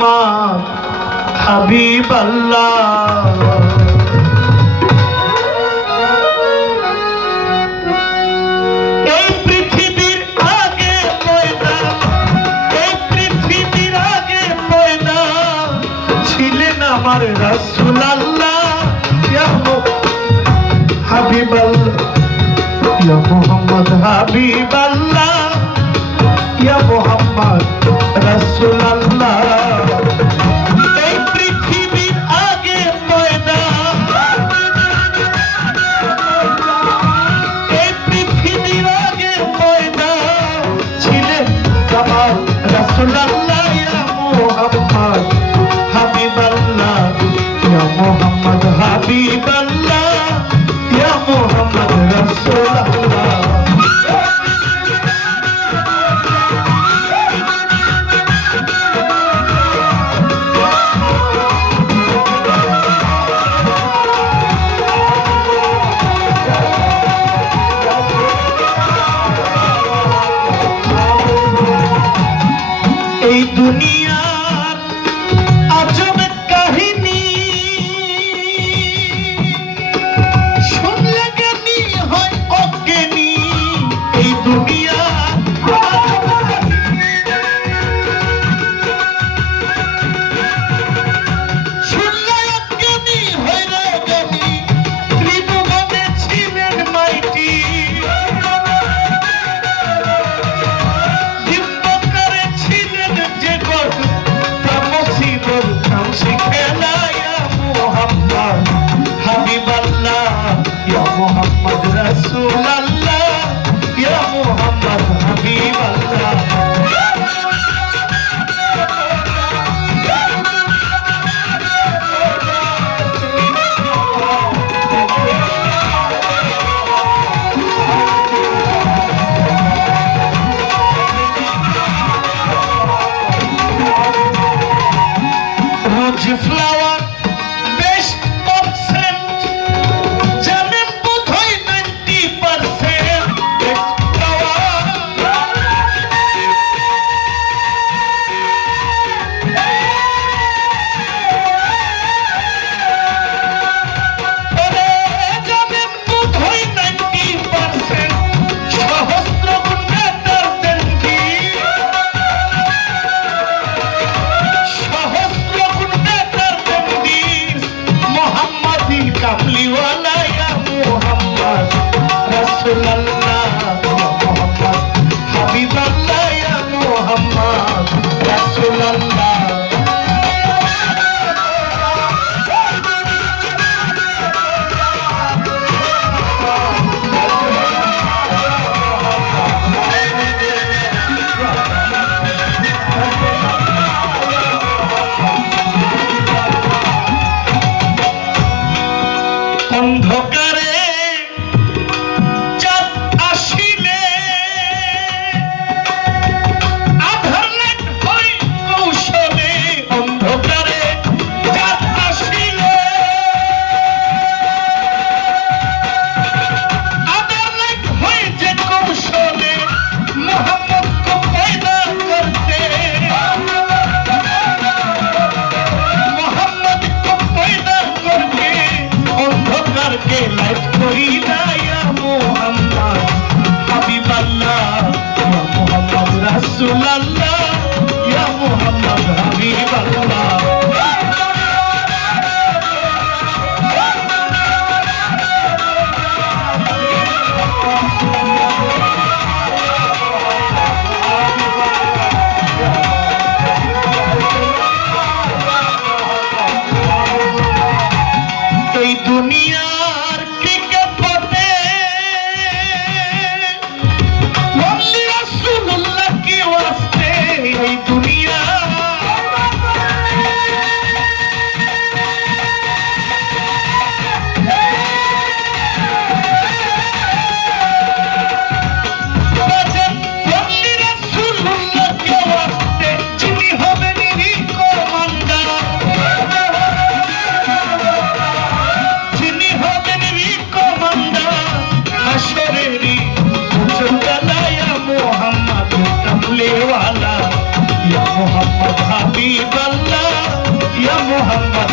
মোহাম্মদ হাবিবাল্লাহ। এই পৃথিবীর আগে পয়দা, এই পৃথিবীর আগে পয়দা ছিলেন আমার রাসূল আল্লাহ। ইয়া হাবিবাল্লাহ, ইয়া মোহাম্মদ হাবিবাল্লাহ, ইয়া মোহাম্মদ রাসূল আল্লাহ। এই পৃথিবীর আগে পয়দা, এই পৃথিবীর আগে পয়দা ছিলেন আমার রাসূল আল্লাহ। ইয়া মোহাম্মদ হাবিবাল্লাহ, ইয়া মোহাম্মদ হাবিবাল্লাহ, ইয়া মোহাম্মদ রাসূল আল্লাহ। এই দুনিয়ার আজব কাহিনী শুনলে জ্ঞানী হয় অজ্ঞানী। এই দুনিয়ার আজব কাহিনী শুনলে অজ্ঞানী হয় রে জ্ঞানী। ত্রিভুবনে ছিলেন মাইটি, মোহাম্মদ রাসূল আল্লাহ, ইয়া মোহাম্মদ হাবিবাল্লাহ। রোজ ফ্লাওয়ার বেস্ট পারসেন্ট জানেন বোধহয় 90% বেস্ট ফ্লাওয়ার। জানেন বোধহয় 90% সহস্র গুণ বেটার দেন কি, সহস্র গুণ বেটার দেন দিস মোহাম্মদী কামলিওয়ালা। ইয়া মোহাম্মদ রাসূল আল্লাহ, ইয়া মোহাম্মদ হাবিবাল্লাহ, ইয়া মোহাম্মদ রাসূল আল্লাহ। অন্ধকারে চাঁদ আসিলে আধার লাইট হয় কৌশলে। অন্ধকারে চাঁদ আসিলে আধার লাইট হয় যে কৌশলে। মোহাম্মদ को पैदा करते, मोहम्मद को पैदा करके अंधकार के लाइट कोई ना। या मोहम्मद हाबिबाल्लाह, या मोहम्मद रसूल अल्लाह, या मोहम्मद हाबिबाल्लाह। এই দুনিয়ার ক্রিকেট পটে ওনলি রাসূলুল্লাহ কি ওয়াস্তে। এই দুনিয়া ওনলি রাসূলুল্লাহ কি ওয়াস্তে। যিনি হবেন কমান্ডার, যিনি মোহাম্মদ